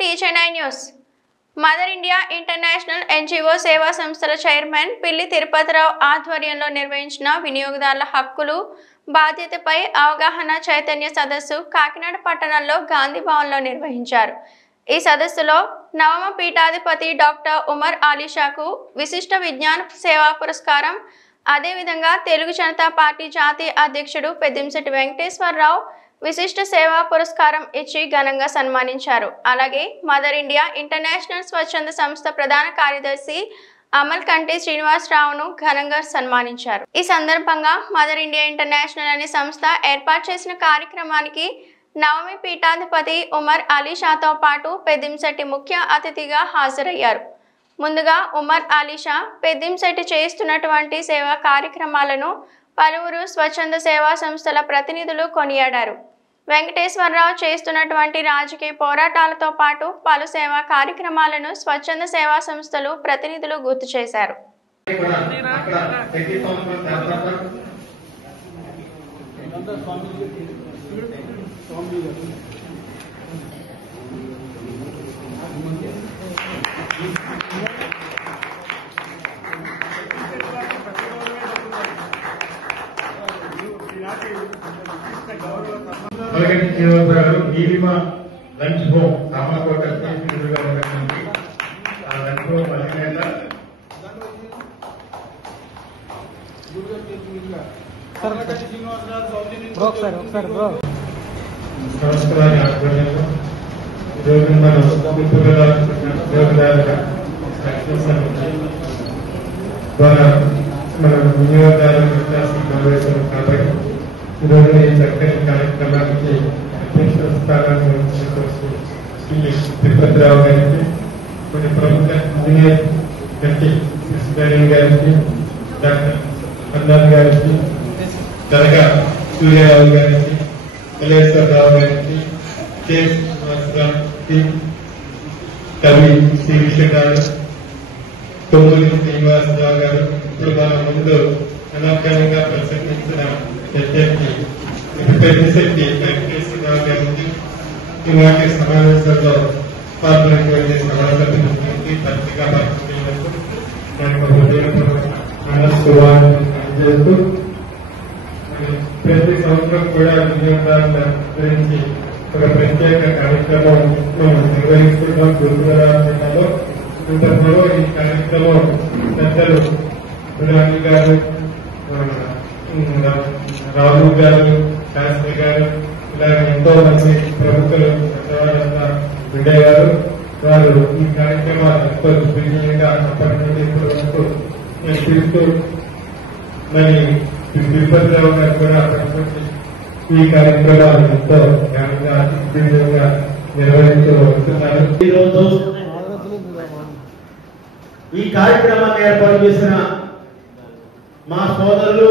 TJ9 news. Mother India international NGO సేవా సంస్థల chairman పిల్లి తిరుపతిరావు ఆధ్వర్యంలో నిర్వహించిన వినియోగదారుల హక్కులు బాధ్యతపై అవగాహన చైతన్య సదస్సు కాకినాడ పట్టణంలో గాంధీ భవన్లో నిర్వహించారు. ఈ సదస్సులో నవమ పీఠాధిపతి డాక్టర్ ఉమర్ అలీషాకు విశిష్ట విజ్ఞాన సేవా పురస్కారం, అదేవిధంగా తెలుగు జనతా పార్టీ జాతీయ అధ్యక్షుడు పెద్దింశెట్టి వెంకటేశ్వరరావు విశిష్ట సేవా పురస్కారం ఇచ్చి ఘనంగా సన్మానించారు. అలాగే మదర్ ఇండియా ఇంటర్నేషనల్ స్వచ్ఛంద సంస్థ ప్రధాన కార్యదర్శి అమల్ కంటి శ్రీనివాసరావును ఘనంగా సన్మానించారు. ఈ సందర్భంగా మదర్ ఇండియా ఇంటర్నేషనల్ అనే సంస్థ ఏర్పాటు చేసిన కార్యక్రమానికి నవమి పీఠాధిపతి ఉమర్ అలీషాతో పాటు పెద్దింశెట్టి ముఖ్య అతిథిగా హాజరయ్యారు. ముందుగా ఉమర్ అలీషా పెద్దింశెట్టి చేస్తున్నటువంటి సేవా కార్యక్రమాలను పలువురు స్వచ్ఛంద సేవా సంస్థల ప్రతినిధులు కొనియాడారు. వెంకటేశ్వరరావు చేస్తున్నటువంటి రాజకీయ పోరాటాలతో పాటు పలు సేవా కార్యక్రమాలను స్వచ్ఛంద సేవా సంస్థలు ప్రతినిధులు గుర్తు చేశారు. Lunch home Ramakota lunch home సంవత్సరాల ఆధ్వర్యంలో ఈరోజు మనం ద్వారా మన వినియోగదారుల విశ్వాసం సమావేశం కాబట్టి ఈరోజు ఈ చక్కని కార్యక్రమానికి అధ్యక్ష స్థానాన్ని తిరుపతిరావు గారికి, కొన్ని ప్రముఖ ఇంజనీర్ గట్టి కృష్ణారాయణ గారికి, డాక్టర్ అన్నాథ్ గారికి, దర్గా సూర్యరావు గారికి, మల్లేశ్వరరావు గారికి, కె శ్రీనివాసరావుకి, కవి శ్రీకృష్ణ గారు, తొమ్మిది శ్రీనివాసరావు గారు, ఇప్పుడు మన ముందు అనర్గళంగా ప్రసంగించిన పెద్దిశెట్టి వెంకటేశ్వరరావు గారికి, ఈనాటి సమావేశంలో పాల్గొనే సమావేశానికి పత్రికా పరిస్థితులకు అందజేస్తూ ప్రతి సంవత్సరం కూడా వినియోగదారుల గురించి ఒక ప్రత్యేక కార్యక్రమం నిర్వహిస్తున్నాం. తూర్పుగోదావరి జిల్లాలో ఇంతలో ఈ కార్యక్రమం పెద్దలు గులాబీ గారు, రాహు గారు, శాస్త్రి గారు, ఇలా ఎంతో మంది ప్రముఖులు పెద్దవాళ్ళంతా ఉండేవారు. వారు ఈ కార్యక్రమాలు ఎంతో దిగ్విజయంగా అప్పటి నుండి ఇప్పటి వరకు నేను తిరుగుతూ మరి తిరుపతిరావు గారు కూడా అప్పటి నుండి ఈ కార్యక్రమాలు ఎంతో ఘనంగా దిగ్విజయంగా నిర్వహిస్తూ వస్తున్నారు. ఈరోజు ఈ కార్యక్రమాన్ని ఏర్పాటు చేసిన మా సోదరులు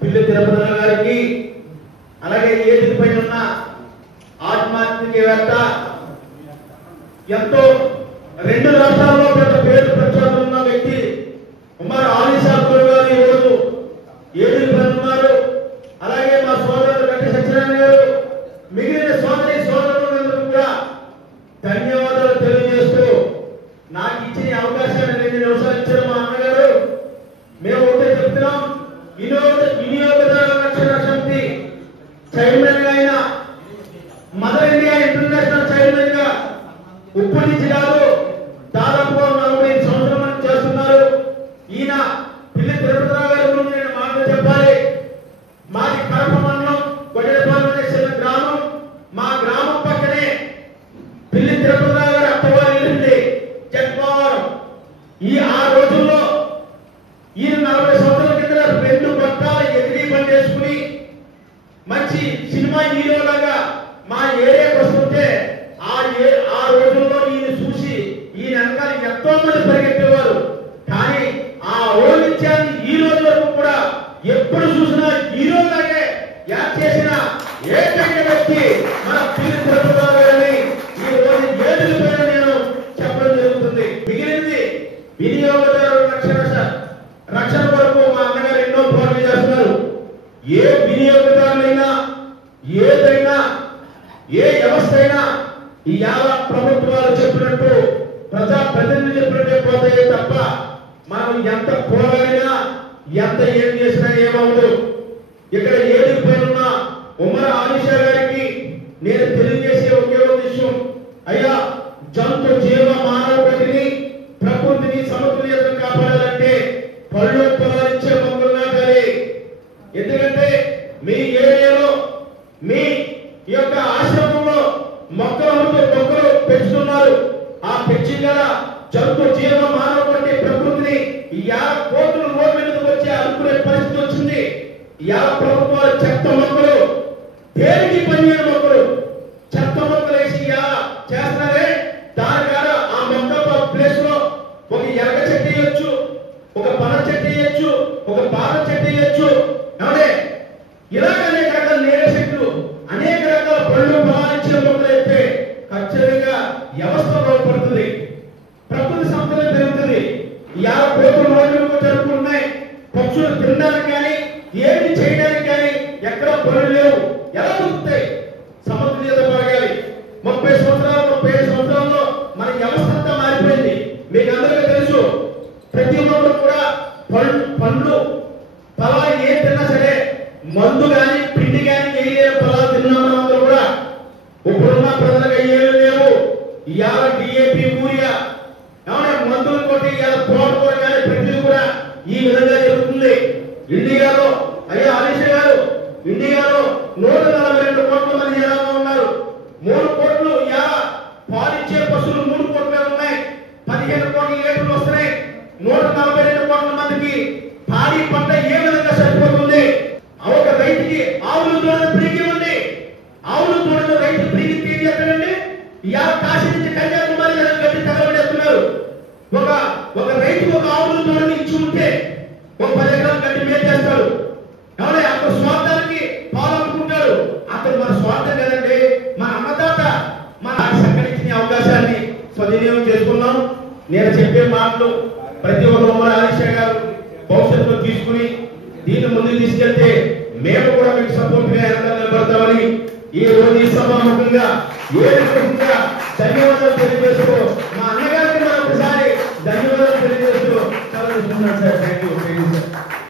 పిల్లి తిరుపతిరావు గారికి, అలాగే ఏదిక పైన ఉన్న ఆధ్యాత్మికవేత్త, ఎంతో 2 రాష్ట్రాల్లో పెద్ద పేరు ప్రచారం ఉన్న వ్యక్తి ఉమర్ అలీషా గారు ఈరోజు ఏదిక పైన ఉన్నారు. అలాగే మా సోదరుడు గట్టి సత్యనారాయణ గారు, మిగిలిన సోదరులందరూ కూడా ధన్యవాదాలు తెలియజేస్తూ నాకు ఇచ్చిన అవకాశాన్ని 2 నిమిషాలు ఇచ్చారు మా అన్నగారు. మేము ఒకటే చెప్తున్నాం, వినియోగదారుల రక్షణ సమితి చైర్మన్ గా అయిన మదర్ ఇండియా ఇంటర్నేషనల్ చైర్మన్ గా ఉప్పటి జిల్లాలో దాదాపుగా 45 సంవత్సరాలు చేస్తున్నారు. ఈయన పిల్లి తిరుపతిరావు గారి గురించి నేను మాట చెప్పాలి. మాది కడప మండలం గొడ్డెపాలెం అనే చిన్న గ్రామం. మా గ్రామం పక్కనే పిల్లి తిరుపతిరావు గారి అత్తవారి ఇల్లు జగ్మావరం. ఆ రోజుల్లో ఈయన 40 సంవత్సరాల కింద 2 పట్టాల ఎగిరి పని చేసుకుని మంచి సినిమా హీరోలాగా మా ఏరియాకి వస్తుంటే ఆ రోజుల్లో ఈయన చూసి ఈయన వెనకాల ఎంతో మంది పరిగెత్తేవారు. కానీ ఆ ఓలించాన్ని ఈ రోజు వరకు కూడా ఎప్పుడు చూసినా హీరోలాగే యాక్ట్ చేసిన ఏకైక వ్యక్తి మన పిల్లి తిరుపతిరావు గారిని ఈ రోజు ఏడుల పైన నేను చెప్పడం జరుగుతుంది. మిగిలింది వినియోగదారుల రక్షణ వరకు మా అన్నగారు ఎన్నో పోరాటాలు చేస్తున్నారు. ఏ వినియోగదారులైనా, ఏదైనా, ఏ వ్యవస్థ అయినా ఈ యావ ప్రభుత్వాలు చెప్పినట్టు ప్రజా ప్రతినిధులు చెప్పినట్టే పోతాయే తప్ప మనం ఎంత పోరాడినా ఎంత ఏం చేసినా ఏమవుదు. ఇక్కడ ఏడిపోయిన ఉమ్మర ఆలిషా గారికి నేను తెలియజేసే ఒకే ఒక విషయం, అయ్యా జంతు జీవ మానవ ప్రతిని ప్రకృతిని సమతుల్యతను కాపాడాలంటే పళ్ళు పొలాలిచ్చే మొక్కలు నాటాలి. ఎందుకంటే మీ ఏరియాలో మీ యొక్క ఆశ్రమంలో మొక్కలు పెంచుతున్నారు. ఆ పెంచి గల జంతు జీవ మానవ ప్రతి ప్రకృతిని 50 కోట్ల రోడ్ల మీదకి వచ్చి అనుకునే పరిస్థితి వచ్చింది. 50 ప్రభుత్వాలు చెత్త మొక్కలు, దేనికి పనిచేయని మొక్కలు, చెత్త మొక్కలు వేసి చేస్తున్నారే. దాని కాడ ఆ మొక్క ప్లేస్ లో ఒక ఎరగ చెట్టు వేయొచ్చు, ఒక పన చెట్టు వేయొచ్చు, ఒక బాదం చెట్టు వేయొచ్చు. అవునే ఇలాగ అనేక రకాల నేల చెట్లు, అనేక రకాల పళ్ళు ఫలాలిచ్చే మొక్కలు అయితే ఖచ్చితంగా వ్యవస్థ బాగుపడుతుంది, ప్రకృతి సంపద పెరుగుతుంది. 50 కోట్ల రోజులు జరుపుకున్నాయి. పక్షులు తినడానికి కానీ ఏమి చేయడానికి కానీ ఎక్కడ పనులు లేవు. ఎలా దొరుకుతాయి? సమతుల్యత పెరగాలి. 30 సంవత్సరాలు 35 సంవత్సరాల్లో మన వ్యవస్థ అంతా మారిపోయింది. మీకు అందరికీ తెలుసు, ప్రతి ఒక్కరు కూడా పండ్లు ఫలాలు ఏం తిన్నా సరే మందు కానీ పిండి కానీ వేయలేని ఫలాలు తిన్నాం. అందరూ కూడా ఇప్పుడున్న ప్రజలకు ఏమీ లేవు. ఇవాళ డిఏపి యూరియా ఏమైనా మందులు కొట్టి తోటకూర కానీ ప్రతిదీ కూడా ఈ విధంగా జరుగుతుంది. ఇండియాలో అయ్యా ఆలిషా గారు, ఇండియాలో 142 కోట్ల మంది జనాభా ఉన్నారు. 3 కోట్లు పాలిచ్చే పశువులు 3 కోట్లే ఉన్నాయి. 15 కోట్ల లీటర్లు వస్తున్నాయి. 142 కోట్ల మందికి పాడి పంట ఏ విధంగా సరిపోతుంది? ఒక రైతుకి ఆవులు దూడలు ప్రీతి ఉంది. ఆవులు దూడలు రైతు ప్రీతి తీరి ఎక్కడండి? కాశీ నుంచి కన్యాకుమారి గడ్డి తగలబడేస్తున్నారు. ఒక రైతు ఒక ఆవులు దూడని ఇచ్చి ఉంటే ఒక 10 ఎకరాలు గడ్డి మేలు చేస్తాడు. ఎవరైనా అక్కడ స్వార్థానికి పాల్గొంటాడు. అక్కడ మన స్వార్థం కదండి, మన అన్నదాత మన సంఘటించిన అవకాశాన్ని సద్వినియోగం చేసుకున్నాం. నేను చెప్పే మాటలు ప్రతి ఒక్క ఉమ్మర ఆలిషా గారు భవిష్యత్తులో తీసుకుని దీన్ని ముందుకు తీసుకెళ్తే మేము కూడా మీకు సపోర్ట్ గా నిలబడతామని ఈ రోజు ఈ సభాముఖంగా ఏ విధంగా ధన్యవాదాలు తెలియజేస్తూ